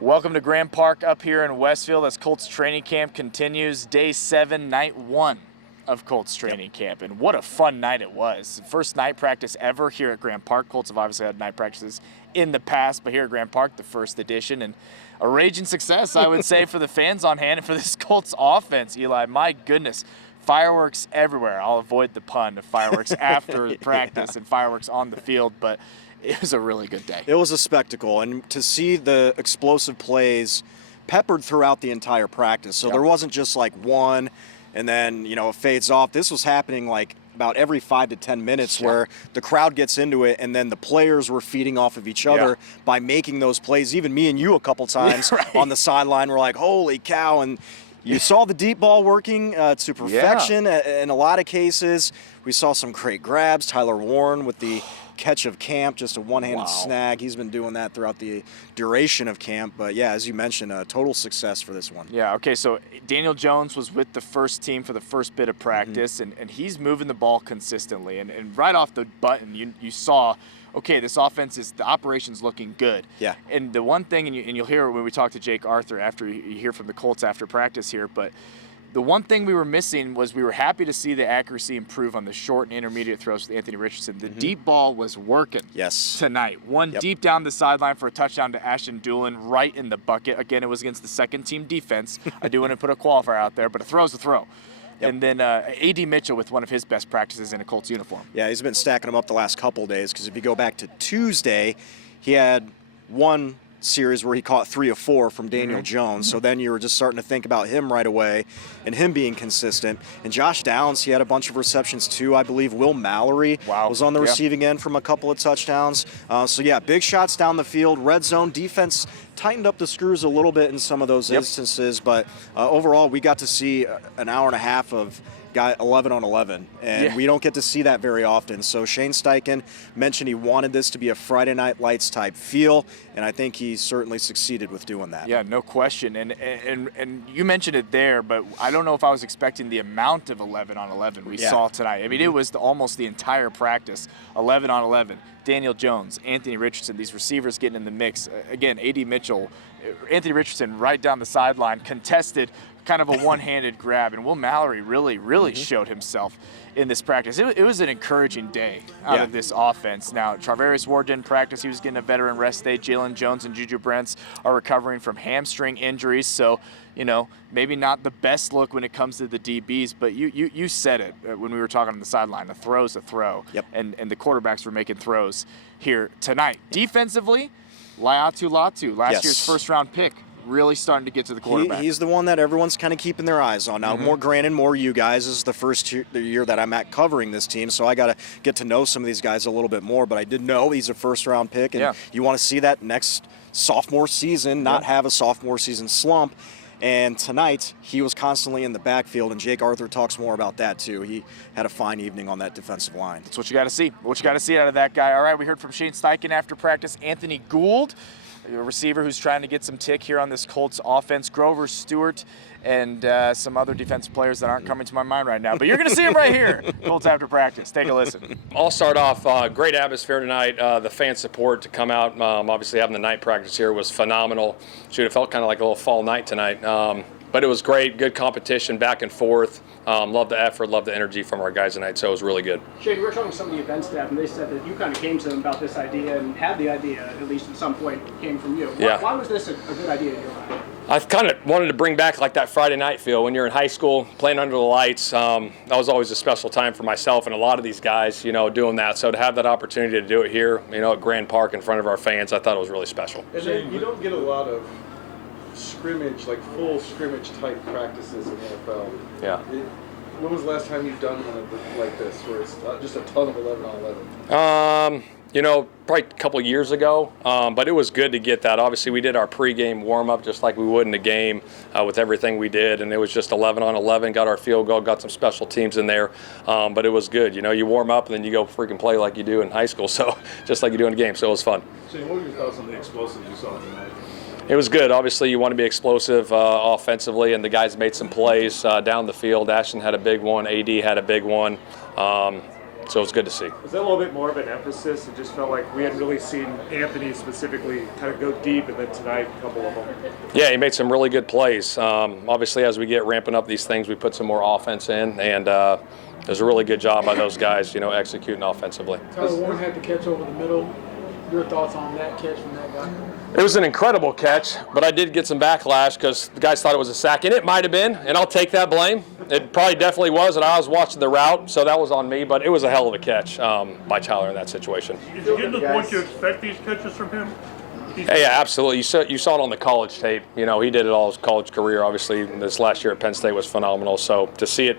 Welcome to Grand Park up here in Westfield as Colts training camp continues. Day 7, night 1 of Colts training camp. And what a fun night it was. First night practice ever here at Grand Park. Colts have obviously had night practices in the past, but here at Grand Park, the first edition. And a raging success, I would say, for the fans on hand and for this Colts offense, Eli. My goodness. Fireworks everywhere. I'll avoid the pun of fireworks after practice and fireworks on the field, but it was a really good day. It was a spectacle, and to see the explosive plays peppered throughout the entire practice. So there wasn't just like one and then, it fades off. This was happening like about every 5 to 10 minutes where the crowd gets into it, and then the players were feeding off of each other by making those plays. Even me and you a couple times on the sideline were like, holy cow. And you saw the deep ball working to perfection in a lot of cases. We saw some great grabs. Tyler Warren with the catch of camp, just a one-handed snag. He's been doing that throughout the duration of camp. But, yeah, as you mentioned, a total success for this one. Yeah, okay, so Daniel Jones was with the first team for the first bit of practice, and he's moving the ball consistently. And right off the button, you saw, okay, this offense the operation's looking good. Yeah. And the one thing, and you'll hear when we talk to Jake Arthur after you hear from the Colts after practice here, but the one thing we were missing was we were happy to see the accuracy improve on the short and intermediate throws with Anthony Richardson. The deep ball was working tonight. One deep down the sideline for a touchdown to Ashton Doolin right in the bucket. Again, it was against the second-team defense. I do want to put a qualifier out there, but a throw's a throw. And then A.D. Mitchell with one of his best practices in a Colts uniform. Yeah, he's been stacking them up the last couple of days because if you go back to Tuesday, he had one series where he caught 3 of 4 from Daniel Jones. So then you were just starting to think about him right away and him being consistent. And Josh Downs, he had a bunch of receptions too, I believe. Will Mallory was on the receiving end from a couple of touchdowns. So yeah, big shots down the field. Red zone defense tightened up the screws a little bit in some of those instances. But overall, we got to see an hour and a half of 11 on 11, and we don't get to see that very often. So Shane Steichen mentioned he wanted this to be a Friday Night Lights type feel, and I think he certainly succeeded with doing that. Yeah, no question. And you mentioned it there, but I don't know if I was expecting the amount of 11 on 11 we saw tonight. I mean, it was almost the entire practice, 11 on 11. Daniel Jones, Anthony Richardson, these receivers getting in the mix. Again, A.D. Mitchell, Anthony Richardson right down the sideline, contested kind of a one-handed grab, and Will Mallory really showed himself in this practice. It was an encouraging day out of this offense. Now, Charvarius Ward didn't practice. He was getting a veteran rest day. Jalen Jones and Juju Brents are recovering from hamstring injuries, so maybe not the best look when it comes to the DBs, but you said it when we were talking on the sideline. A throw's a throw, and the quarterbacks were making throws here tonight. Defensively, Laiatu Latu, last year's first-round pick, really starting to get to the quarterback. He's the one that everyone's kind of keeping their eyes on. Now, more you guys. This is the first year that I'm at covering this team, so I got to get to know some of these guys a little bit more, but I did know he's a first-round pick, and you want to see that next sophomore season, not have a sophomore season slump. And tonight, he was constantly in the backfield, and Jake Arthur talks more about that, too. He had a fine evening on that defensive line. That's what you got to see. What you got to see out of that guy. All right, we heard from Shane Steichen after practice. Anthony Gould, a receiver who's trying to get some tick here on this Colts offense. Grover, Stewart, and some other defensive players that aren't coming to my mind right now. But you're going to see them right here, Colts after practice. Take a listen. I'll start off. Great atmosphere tonight. The fan support to come out. Obviously, having the night practice here was phenomenal. Shoot, it felt kind of like a little fall night tonight. But it was great. Good competition, back and forth. Love the effort, love the energy from our guys tonight, so it was really good. Shane, we were talking to some of the event staff, and they said that you kind of came to them about this idea and had the idea, at least at some point, came from you. Why was this a good idea in your mind? I kind of wanted to bring back like that Friday night feel when you're in high school, playing under the lights. That was always a special time for myself and a lot of these guys, doing that. So to have that opportunity to do it here, at Grand Park in front of our fans, I thought it was really special. And then you don't get a lot of scrimmage, like full scrimmage type practices in the NFL. Yeah. When was the last time you've done one like this, where it's just a ton of 11 on 11? Probably a couple years ago, but it was good to get that. Obviously, we did our pregame warm-up just like we would in the game with everything we did, and it was just 11 on 11, got our field goal, got some special teams in there, but it was good. You warm up, and then you go freaking play like you do in high school, so just like you do in a game, so it was fun. Shane, what were your thoughts on the explosives you saw tonight? It was good. Obviously, you want to be explosive offensively, and the guys made some plays down the field. Ashton had a big one. AD had a big one. So it's good to see. Was that a little bit more of an emphasis? It just felt like we hadn't really seen Anthony specifically kind of go deep, and then tonight, a couple of them. Yeah, he made some really good plays. Obviously, as we get ramping up these things, we put some more offense in, and it was a really good job by those guys, executing offensively. Tyler Warren had the catch over the middle. Your thoughts on that catch from that guy? It was an incredible catch, but I did get some backlash because the guys thought it was a sack, and it might have been, and I'll take that blame. It probably definitely was, and I was watching the route, so that was on me, but it was a hell of a catch by Tyler in that situation. Is it getting to the point you expect these catches from him? Yeah, absolutely. You saw it on the college tape. He did it all his college career. Obviously, this last year at Penn State was phenomenal, so to see it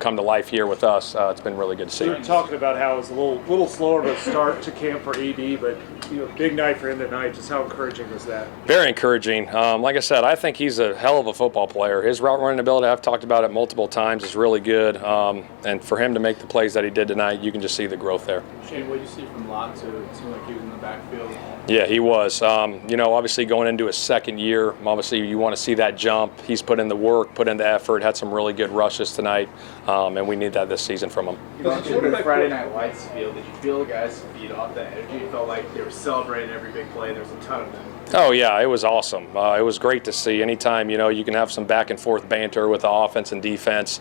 come to life here with us, it's been really good to see. You were talking about how it was a little slower of a start to camp for AD, but big night for him tonight. Just how encouraging was that? Very encouraging. Like I said, I think he's a hell of a football player. His route running ability, I've talked about it multiple times, is really good. And for him to make the plays that he did tonight, you can just see the growth there. Shane, what do you see from Lott? It seemed like he was in the backfield. Yeah, he was. Obviously going into his second year, obviously you want to see that jump. He's put in the work, put in the effort, had some really good rushes tonight, and we need that this season from him. You mentioned the Friday Night Lights field. Did you feel the guys feed off that energy? It felt like they were celebrating every big play. There was a ton of them. Oh, yeah, it was awesome. It was great to see. Anytime, you can have some back-and-forth banter with the offense and defense,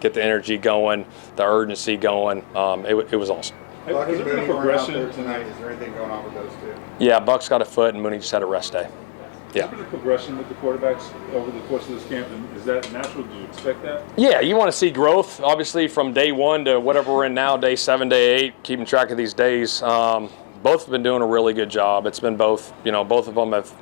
get the energy going, the urgency going. It was awesome. Has there been a progression tonight? Is there anything going on with those two? Yeah, Buck's got a foot, and Mooney just had a rest day. Yeah. Has there been a progression with the quarterbacks over the course of this camp, and is that natural? Do you expect that? Yeah, you want to see growth, obviously, from day 1 to whatever we're in now, day 7, day 8, keeping track of these days. Both have been doing a really good job. It's been both of them have,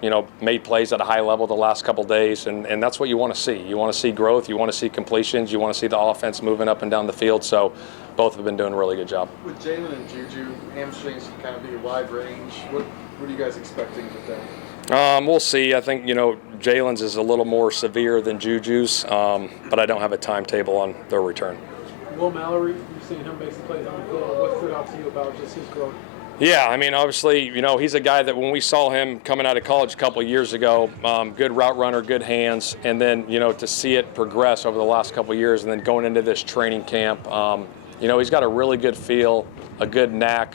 made plays at a high level the last couple days, and that's what you want to see. You want to see growth, you want to see completions, you want to see the offense moving up and down the field, so both have been doing a really good job. With Jalen and Juju, hamstrings can kind of be a wide range. What are you guys expecting with them? We'll see. I think, Jalen's is a little more severe than Juju's, but I don't have a timetable on their return. Will Mallory, you've seen him make some plays on the field. What stood out to you about just his growth? Yeah, obviously, he's a guy that when we saw him coming out of college a couple of years ago, good route runner, good hands, and then, to see it progress over the last couple of years and then going into this training camp, he's got a really good feel, a good knack,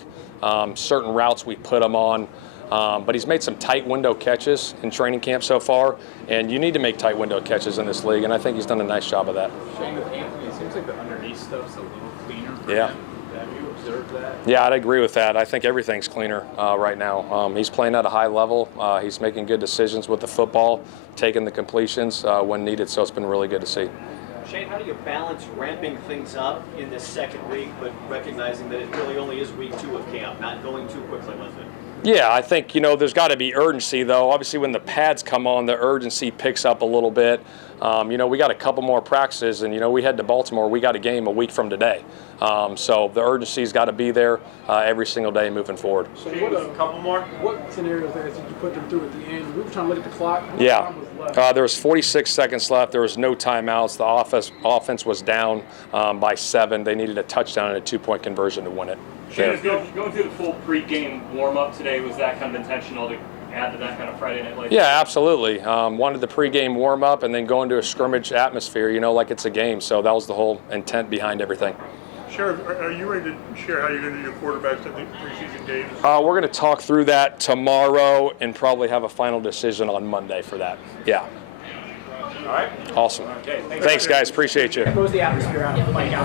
certain routes we put him on, but he's made some tight window catches in training camp so far, and you need to make tight window catches in this league, and I think he's done a nice job of that. Shane, with Anthony, it seems like the underneath stuff's a little cleaner for Yeah. him. Have you observed that? Yeah, I'd agree with that. I think everything's cleaner right now. He's playing at a high level. He's making good decisions with the football, taking the completions when needed, so it's been really good to see. Shane, how do you balance ramping things up in this second week, but recognizing that it really only is week 2 of camp, not going too quickly with it? Yeah, I think, there's got to be urgency, though. Obviously, when the pads come on, the urgency picks up a little bit. We got a couple more practices, and, we head to Baltimore. We got a game a week from today. So the urgency's got to be there every single day moving forward. So a couple more? What scenarios did you put them through at the end? We were trying to look at the clock. How much Yeah. time was left? There was 46 seconds left. There was no timeouts. The offense was down by 7. They needed a touchdown and a 2-point conversion to win it. Shane, going through the full pregame warm-up today, was that kind of intentional to add to that kind of Friday night? Yeah, absolutely. Wanted the pregame warm-up and then go into a scrimmage atmosphere, like it's a game. So that was the whole intent behind everything. Sheriff, are you ready to share how you're going to do your quarterbacks at the preseason games? We're going to talk through that tomorrow and probably have a final decision on Monday for that. Yeah. All right. Awesome. Okay. Thanks, guys. Appreciate you. What was the atmosphere out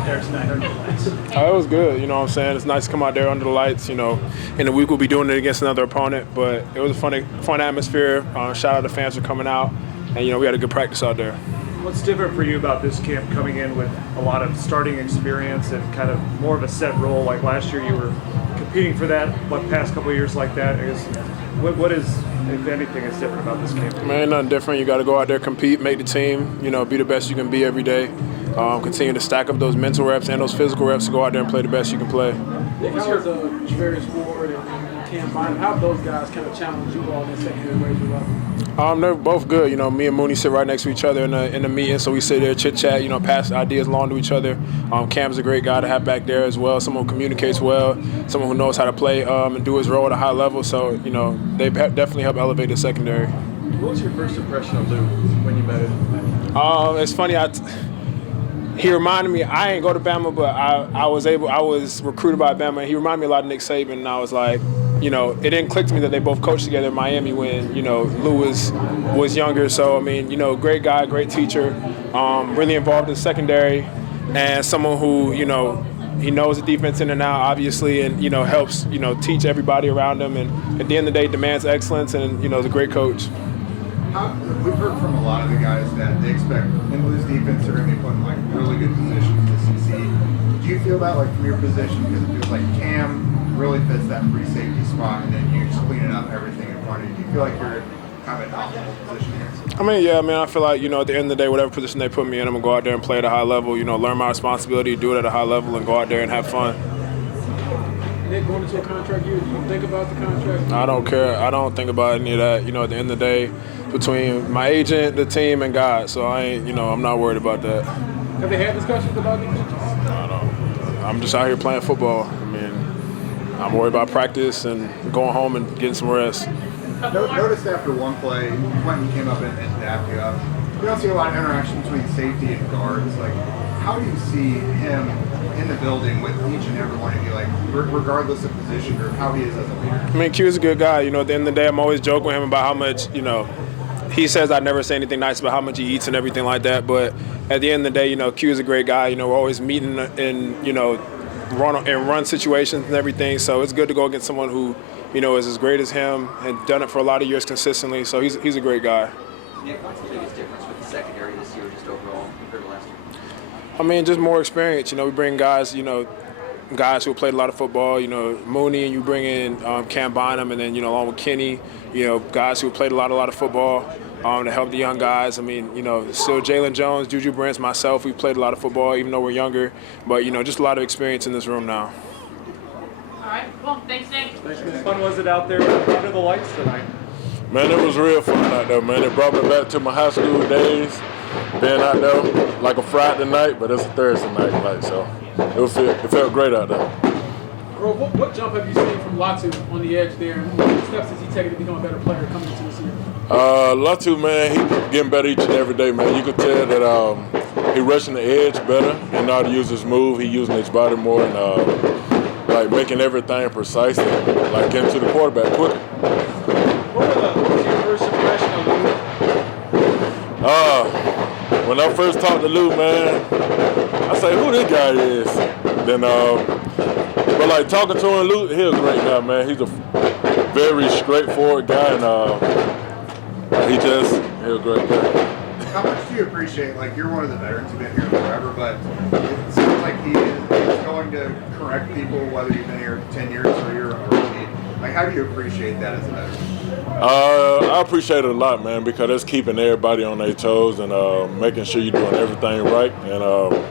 there tonight under the lights? It was good, you know what I'm saying? It's nice to come out there under the lights, In a week we'll be doing it against another opponent, but it was a fun atmosphere. Shout out to fans for coming out, and, we had a good practice out there. What's different for you about this camp coming in with a lot of starting experience and kind of more of a set role? Like last year you were competing for that, past couple of years like that? I guess, what is, if anything, is different about this camp? Man, ain't nothing different. You got to go out there, compete, make the team, be the best you can be every day. Continue to stack up those mental reps and those physical reps to go out there and play the best you can play. How was Javarius Ward and Cam Bynum? How have those guys kind of challenged you all in that secondary major level? They're both good. Me and Mooney sit right next to each other in the meeting, so we sit there, chit-chat, pass ideas along to each other. Cam's a great guy to have back there as well, someone who communicates well, someone who knows how to play and do his role at a high level. So, they definitely help elevate the secondary. What was your first impression of Luke when you met him? It's funny, he reminded me. I ain't go to Bama, but I was recruited by Bama. He reminded me a lot of Nick Saban, and I was like, you know, it didn't click to me that they both coached together in Miami when, you know, Lou was younger. So I mean, you know, great guy, great teacher, really involved in secondary, and someone who, you know, he knows the defense in and out, obviously, and, you know, helps, you know, teach everybody around him, and at the end of the day demands excellence, and, you know, is a great coach. We've heard from a lot of the guys that they expect in Lou's defense they're going to be put in like really good positions to succeed. Do you feel that like from your position, because it feels like Cam really fits that free safety spot, and then you just cleaning up everything in front of you? Do you feel like you're kind of an optimal position here? I mean, yeah, I feel like, you know, at the end of the day, whatever position they put me in, I'm going to go out there and play at a high level, you know, learn my responsibility, do it at a high level, and go out there and have fun. Nick, going into a contract year, do you think about the contract? I don't care. I don't think about any of that. You know, at the end of the day, between my agent, the team, and God. So I ain't, you know, I'm not worried about that. Have they had discussions about these pitches? No. I'm just out here playing football. I mean, I'm worried about practice and going home and getting some rest. Noticed after one play, Quentin came up and dapped you up. You don't see a lot of interaction between safety and guards. Like, how do you see him in the building with each and every one of you, like, regardless of position or how he is as a leader? I mean, Q is a good guy. You know, at the end of the day, I'm always joking with him about how much, you know, he says I never say anything nice about how much he eats and everything like that. But at the end of the day, you know, Q is a great guy. You know, we're always meeting in, you know, run situations and everything. So it's good to go against someone who, you know, is as great as him and done it for a lot of years consistently. So he's a great guy. Nick, what's the biggest difference with the secondary this year, just overall, compared to last year? I mean, just more experience. You know, we bring guys, you know, guys who played a lot of football, you know, Mooney, and you bring in Cam Bynum, and then, you know, along with Kenny, you know, guys who played a lot of football to help the young guys. I mean, you know, still Jalen Jones, Juju Brents, myself, we played a lot of football, even though we're younger. But, you know, just a lot of experience in this room now. All right, well, thanks, Nick. How fun was it out there under the lights tonight? Man, it was real fun out there, man. It brought me back to my high school days, being out there like a Friday night, but it's a Thursday night, like, so it felt great out there. Bro, what jump have you seen from Latu on the edge there? What steps has he taken to become a better player coming into this year? Latu, man, he getting better each and every day, man. You could tell that he rushing the edge better and know how to use his move. He using his body more and like making everything precise and like getting to the quarterback quicker. What was your first impression of Lou? When I first talked to Lou, man, I say, who this guy is? Then, but like talking to him, Lou, he's a great guy, man. He's a very straightforward guy, and he's a great guy. How much do you appreciate, like, you're one of the veterans who've been here forever, but it seems like he is going to correct people, whether you've been here 10 years or you're a rookie. Like, how do you appreciate that as a veteran? I appreciate it a lot, man, because it's keeping everybody on their toes and making sure you're doing everything right. And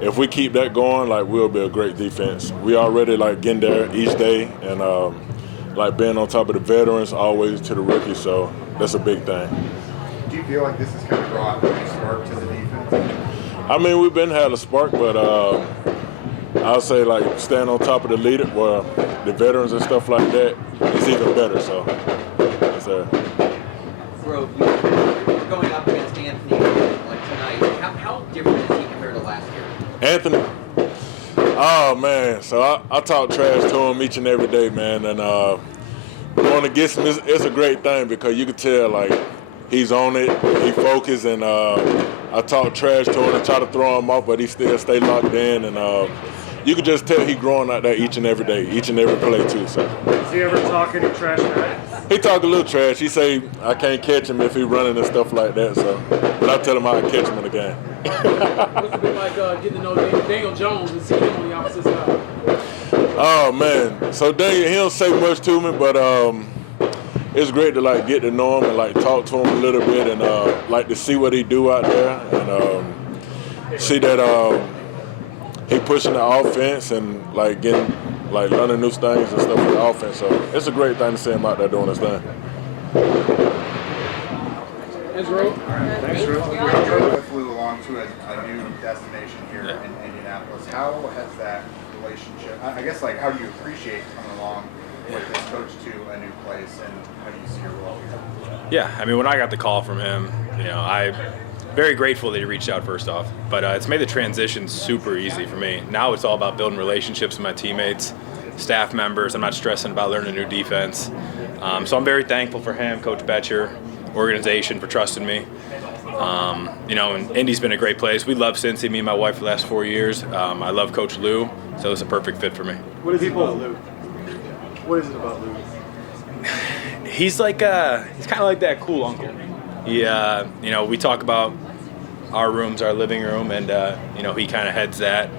if we keep that going, like, we'll be a great defense. We already, like, getting there each day and, like, being on top of the veterans always to the rookies, so that's a big thing. Do you feel like this has kind of brought a spark to the defense? I mean, we've been had a spark, but I'll say, like, staying on top of the leader, well, the veterans and stuff like that, it's even better, so that's it. Bro, you're going up against Anthony like tonight. How different is he compared to last year? Anthony? Oh, man, so I talk trash to him each and every day, man, and going against him, it's a great thing because you can tell, like, he's on it, he focused, and I talk trash to him and try to throw him off, but he still stay locked in, and you can just tell he growing out there each and every day, each and every play too. So. Does he ever talk any trash back? He talk a little trash. He say I can't catch him if he running and stuff like that. So, but I tell him I can catch him in the game. What's it been like getting to know Daniel Jones and seeing him on the opposite side? Oh man, so Daniel, he don't say much to me, but it's great to like get to know him and like talk to him a little bit and like to see what he do out there and see that he pushing the offense and like getting like learning new things and stuff with the offense. So it's a great thing to see him out there doing his thing. Thanks, Ro. Thanks, Ro. We flew along to a new destination here in Indianapolis. How has that relationship? I guess like how do you appreciate coming along with this coach to a new place, and how do you see your role here? Yeah, I mean, when I got the call from him, you know, very grateful that he reached out first off. But it's made the transition super easy for me. Now it's all about building relationships with my teammates, staff members. I'm not stressing about learning a new defense. So I'm very thankful for him, Coach Betcher, organization for trusting me. And Indy's been a great place. We love Cincy, me and my wife, for the last 4 years. I love Coach Lou, so it's a perfect fit for me. What is it about Lou? What is it about Lou? He's kind of like that cool uncle. He, we talk about our rooms, our living room, and he kind of heads that.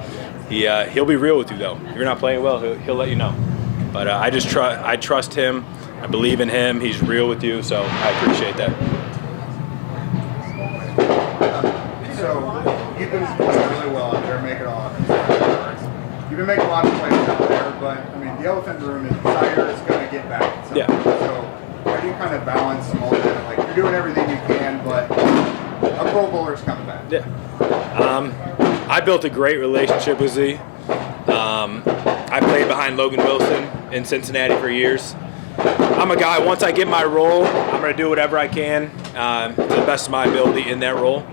He'll be real with you though. If you're not playing well, he'll let you know. But I trust him. I believe in him. He's real with you, so I appreciate that. So you've been playing really well out there, making a lot of You've been making a lot of plays out there, but I mean the elephant in the room is Tiger is going to get back. Yeah. So how do you kind of balance all of that? Like you're doing everything you can, but a Pro Bowler's coming back. Yeah. I built a great relationship with Z. I played behind Logan Wilson in Cincinnati for years. I'm a guy, once I get my role, I'm going to do whatever I can to the best of my ability in that role.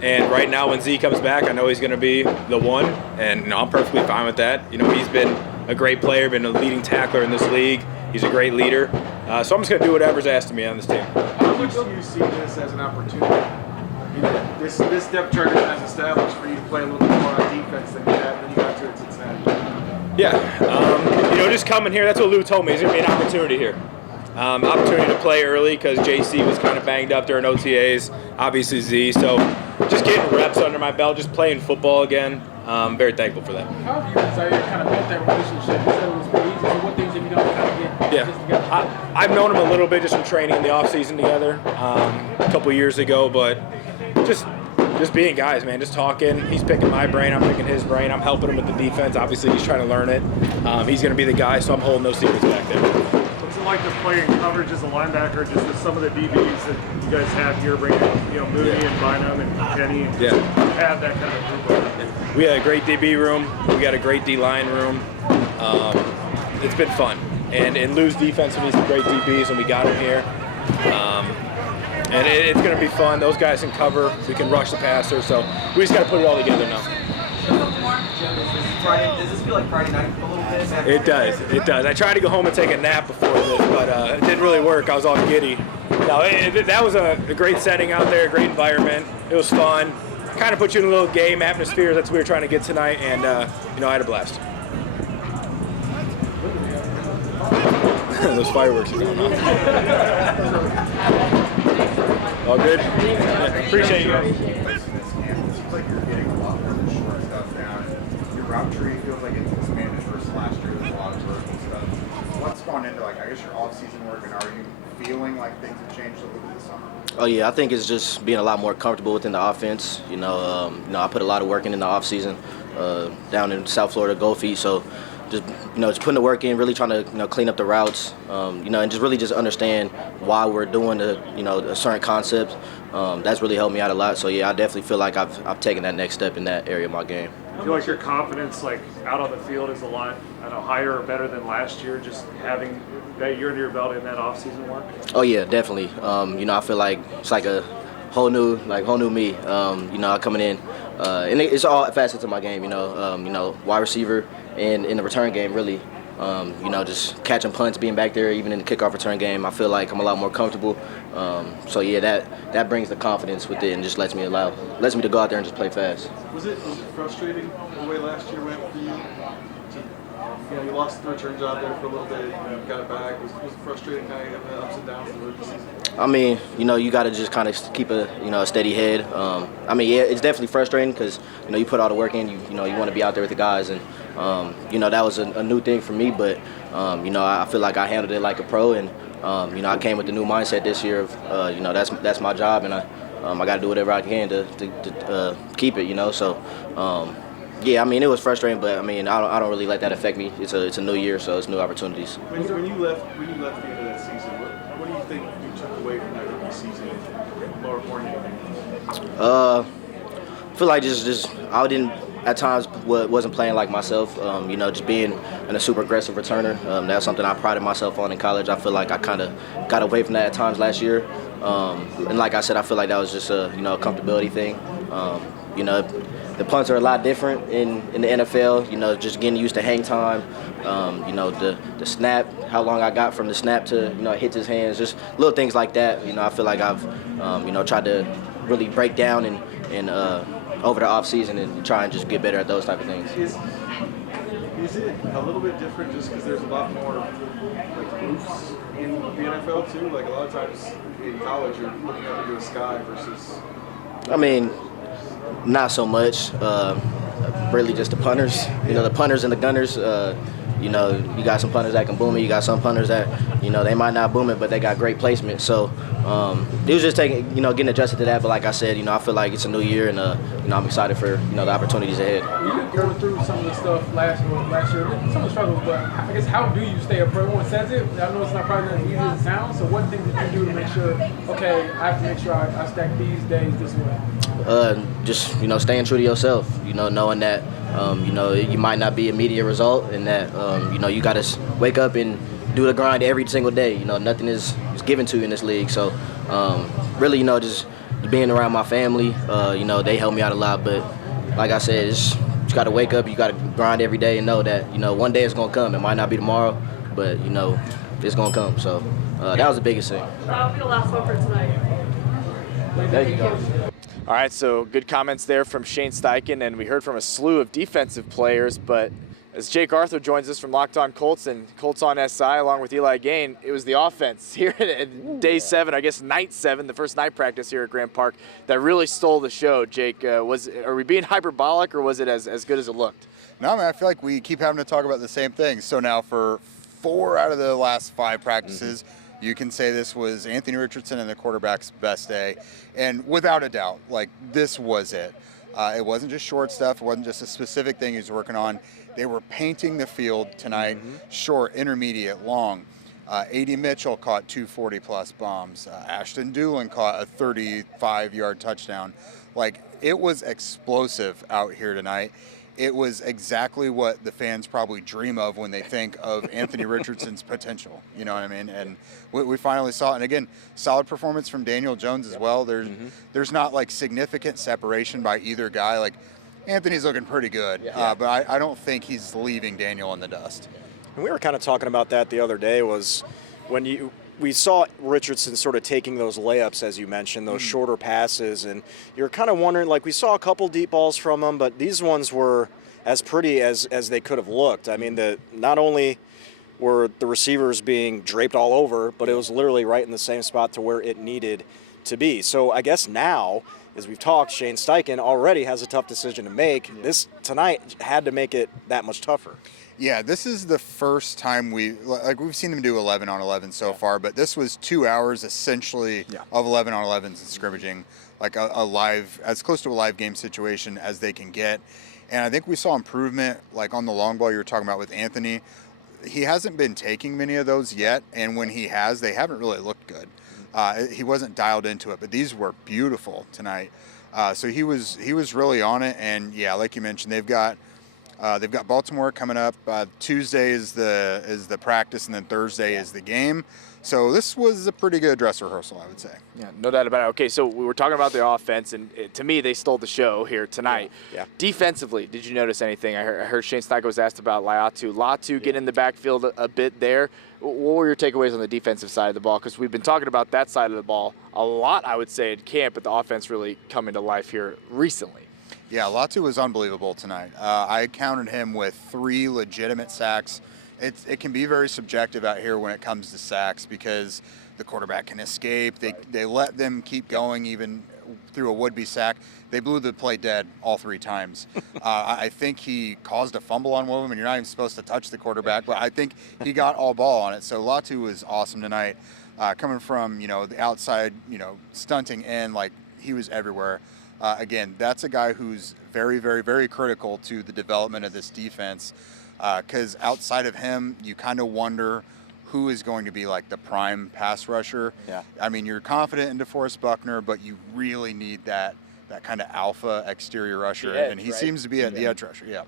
And right now when Z comes back, I know he's going to be the one, and I'm perfectly fine with that. He's been a great player, been a leading tackler in this league. He's a great leader. So I'm just going to do whatever's asked of me on this team. How much do you see this as an opportunity? This depth chart has established for you to play a little bit more on defense than you got to at Cincinnati. Yeah, just coming here, that's what Lou told me. There's going to be an opportunity here. Opportunity to play early because JC was kind of banged up during OTAs, obviously Z. So just getting reps under my belt, just playing football again. I'm very thankful for that. How have you and Zaire kind of built that relationship? You said it was pretty easy. So what things have you done to kind of get this together? I've known him a little bit just from training in the offseason together a couple years ago, but just being guys, man, just talking. He's picking my brain, I'm picking his brain. I'm helping him with the defense. Obviously, he's trying to learn it. He's going to be the guy, so I'm holding those secrets back there. What's it like to play in coverage as a linebacker, just with some of the DBs that you guys have here, bringing Mooney and Bynum and Kenny, and just have that kind of group? We had a great DB room. We got a great D-line room. It's been fun. And in Lou's defense, we need some great DBs, and we got him here. And it's going to be fun. Those guys can cover. We can rush the passer. So we just got to put it all together now. Does this feel like Friday night a little bit? It does. It does. I tried to go home and take a nap before this, but it didn't really work. I was all giddy. No, that was a great setting out there, a great environment. It was fun. Kind of put you in a little game atmosphere. That's what we were trying to get tonight, and I had a blast. Those fireworks are going on. All good? Yeah, appreciate you guys. It seems like you're getting a lot more short stuff now. Your route tree feels like it's expanded versus last year. There's a lot of vertical stuff. What's gone into, I guess, your off-season work, and are you feeling like things have changed a little bit this summer? Oh yeah, I think it's just being a lot more comfortable within the offense. I put a lot of work in the off-season down in South Florida, Gold Feet, so just putting the work in, really trying to clean up the routes, and just really just understand why we're doing a certain concept. That's really helped me out a lot. So yeah, I definitely feel like I've taken that next step in that area of my game. I feel like your confidence, out on the field, is a lot higher or better than last year. Just having that year under your belt in that off-season work. Oh yeah, definitely. I feel like it's like a whole new me. Coming in, and it's all facets of my game. Wide receiver. And in the return game, really, just catching punts, being back there, even in the kickoff return game, I feel like I'm a lot more comfortable. So yeah, that brings the confidence with it and just lets me to go out there and just play fast. Was it frustrating the way last year went for you? You lost the return job there for a little bit, you got it back. Was it frustrating how you have the ups and downs of the rookie season? I mean, you got to just kind of keep a steady head. Yeah, it's definitely frustrating because you put all the work in. You want to be out there with the guys, and that was a new thing for me. But I feel like I handled it like a pro, and I came with the new mindset this year of that's my job, and I got to do whatever I can to keep it. So. Yeah, it was frustrating, but I don't really let that affect me. It's a new year, so it's new opportunities. When you left the end of that season, what do you think you took away from that rookie season? More importantly, I feel like just I didn't at times wasn't playing like myself. Just being a super aggressive returner. That's something I prided myself on in college. I feel like I kind of got away from that at times last year. And like I said, I feel like that was just a a comfortability thing. The punts are a lot different in the NFL. Just getting used to hang time. The snap, how long I got from the snap to it hits his hands, just little things like that. I feel like I've tried to really break down and over the off season and try and just get better at those type of things. Is it a little bit different just because there's a lot more like roofs in the NFL too? Like a lot of times in college you're looking up into the sky versus. I mean, not so much. Really just the punters. The punters and the gunners. You got some punters that can boom it. You got some punters that, they might not boom it, but they got great placement. So it was just getting adjusted to that. But like I said, I feel like it's a new year, and I'm excited for the opportunities ahead. You've been going through some of the stuff last year, some of the struggles. But I guess how do you stay up? Everyone says it. I know it's not probably as easy as it sounds. So what things did you do to make sure? Okay, I have to make sure I stack these days this way. Just staying true to yourself. Knowing that you might not be immediate result, and that you got to wake up and do the grind every single day. Nothing is given to you in this league. So really, just being around my family, they help me out a lot. But like I said, you got to wake up. You got to grind every day and know that one day it's gonna come. It might not be tomorrow, but it's gonna come. So that was the biggest thing. That'll be the last one for tonight. Thank you, guys. All right, so good comments there from Shane Steichen, and we heard from a slew of defensive players, but as Jake Arthur joins us from Locked On Colts and Colts on SI along with Eli Gehn, it was the offense here at day 7, I guess night 7, the first night practice here at Grant Park, that really stole the show. Jake, are we being hyperbolic, or was it as good as it looked? No, man, I feel like we keep having to talk about the same thing. So now for 4 out of the last 5 practices, you can say this was Anthony Richardson and the quarterback's best day. And without a doubt, this was it. It wasn't just short stuff. It wasn't just a specific thing he was working on. They were painting the field tonight, short, intermediate, long. A.D. Mitchell caught 240-plus bombs. Ashton Doolin caught a 35-yard touchdown. It was explosive out here tonight. It was exactly what the fans probably dream of when they think of Anthony Richardson's potential. You know what I mean? And we finally saw it. And again, solid performance from Daniel Jones as well. There's not significant separation by either guy. Anthony's looking pretty good, but I don't think he's leaving Daniel in the dust. And we were kind of talking about that the other day, was when we saw Richardson sort of taking those layups, as you mentioned, those shorter passes, and you're kind of wondering, we saw a couple deep balls from him, but these ones were as pretty as they could have looked. I mean, not only were the receivers being draped all over, but it was literally right in the same spot to where it needed to be. So I guess now, as we've talked, Shane Steichen already has a tough decision to make. This tonight had to make it that much tougher. Yeah, this is the first time we've seen them do 11 on 11 so far, but this was 2 hours essentially of 11 on 11s and scrimmaging, a live, as close to a live game situation as they can get. And I think we saw improvement, on the long ball you were talking about with Anthony. He hasn't been taking many of those yet, and when he has, they haven't really looked good. He wasn't dialed into it, but these were beautiful tonight. So he was really on it, and yeah, like you mentioned, they've got Baltimore coming up. Tuesday is the practice, and then Thursday is the game. So this was a pretty good dress rehearsal, I would say. Yeah, no doubt about it. Okay, so we were talking about the offense, and to me, they stole the show here tonight. Yeah. Defensively, did you notice anything? I heard Shane Steichen was asked about Latu getting in the backfield a bit there. What were your takeaways on the defensive side of the ball? Because we've been talking about that side of the ball a lot, I would say, at camp, but the offense really coming to life here recently. Yeah, Latu was unbelievable tonight. I counted him with 3 legitimate sacks. It can be very subjective out here when it comes to sacks because the quarterback can escape. They let them keep going even through a would-be sack. They blew the play dead all 3 times. I think he caused a fumble on one of them, and you're not even supposed to touch the quarterback, but I think he got all ball on it. So Latu was awesome tonight. Coming from, the outside, stunting in, he was everywhere. Again, that's a guy who's very, very, very critical to the development of this defense because outside of him, you kind of wonder who is going to be the prime pass rusher. Yeah. I mean, you're confident in DeForest Buckner, but you really need that kind of alpha exterior rusher, and he seems to be the edge rusher. Yeah.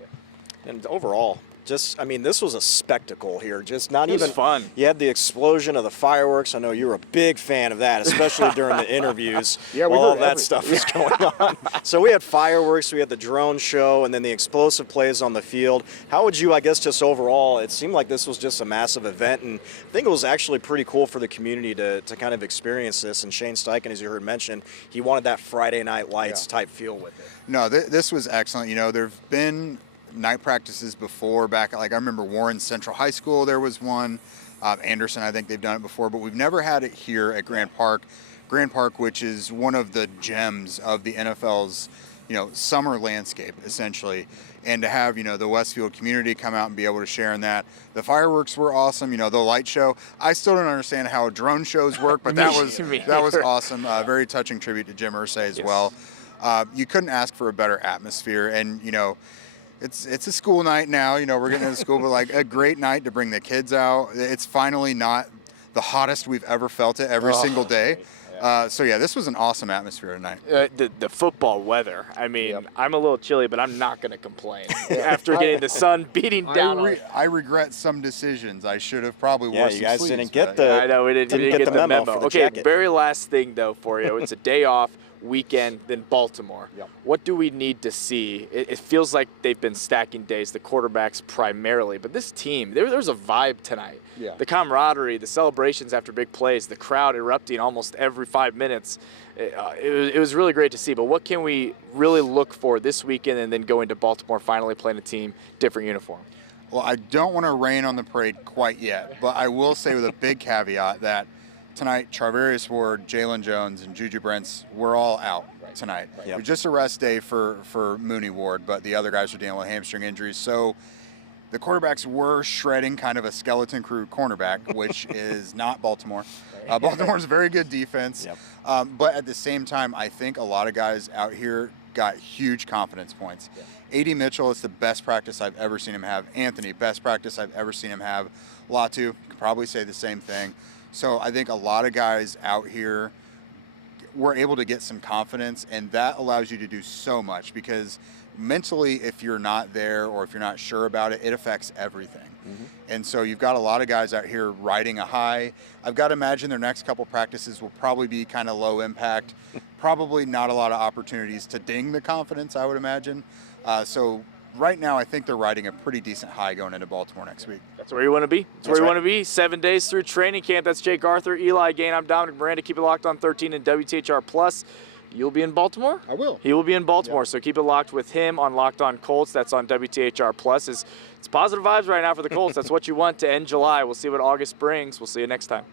And overall, this was a spectacle here. Just not It was even fun. You had the explosion of the fireworks. I know you were a big fan of that, especially during the interviews. Yeah, we while all heard that stuff was going on. So we had fireworks, we had the drone show, and then the explosive plays on the field. How would you, I guess, just overall, it seemed like this was just a massive event, and I think it was actually pretty cool for the community to kind of experience this. And Shane Steichen, as you heard mentioned, he wanted that Friday Night Lights type feel with it. No, this was excellent. You know, there have been night practices before back at, like, I remember Warren Central High School, there was one. Anderson, I think they've done it before, but we've never had it here at Grand Park. Grand Park, which is one of the gems of the NFL's, summer landscape, essentially. And to have, the Westfield community come out and be able to share in that. The fireworks were awesome. The light show. I still don't understand how drone shows work, but that was awesome. Very touching tribute to Jim Irsay as well. You couldn't ask for a better atmosphere. And, it's a school night now. We're getting into school, but like a great night to bring the kids out. It's finally not the hottest we've ever felt it every single day. So this was an awesome atmosphere tonight. The football weather. I mean, I'm a little chilly, but I'm not going to complain after getting the sun beating down. I regret some decisions. I should have probably worn some you guys sleeves, didn't get the. I know we didn't get the memo. For the Okay, jacket. very last thing though for you. It's a day off. Weekend, then Baltimore. What do we need to see? It feels like they've been stacking days, the quarterbacks primarily, but this team, there's a vibe tonight. The camaraderie, the celebrations after big plays, the crowd erupting almost every 5 minutes. It was really great to see, but what can we really look for this weekend and then going to Baltimore, finally playing a team, different uniform? Well, I don't want to rain on the parade quite yet, but I will say with a big caveat that tonight, Charvarius Ward, Jalen Jones, and Juju Brents, we're all out tonight. It was just a rest day for Mooney Ward, but the other guys are dealing with hamstring injuries. So the quarterbacks were shredding kind of a skeleton crew cornerback, which is not Baltimore. Baltimore's a very good defense. But at the same time, I think a lot of guys out here got huge confidence points. A.D. Mitchell, it's the best practice I've ever seen him have. Anthony, best practice I've ever seen him have. Latu, could probably say the same thing. So I think a lot of guys out here were able to get some confidence, and that allows you to do so much because mentally, if you're not there or if you're not sure about it, it affects everything. And so you've got a lot of guys out here riding a high. I've got to imagine their next couple practices will probably be kind of low impact, probably not a lot of opportunities to ding the confidence, I would imagine. So right now, I think they're riding a pretty decent high going into Baltimore next week. That's where you want to be. That's where you want to be. 7 days through training camp. That's Jake Arthur, Eli Gehn. I'm Dominic. Miranda. Keep it locked on 13 and WTHR+. You'll be in Baltimore? I will. He will be in Baltimore, so keep it locked with him on Locked On Colts. That's on WTHR+. It's positive vibes right now for the Colts. That's what you want to end July. We'll see what August brings. We'll see you next time.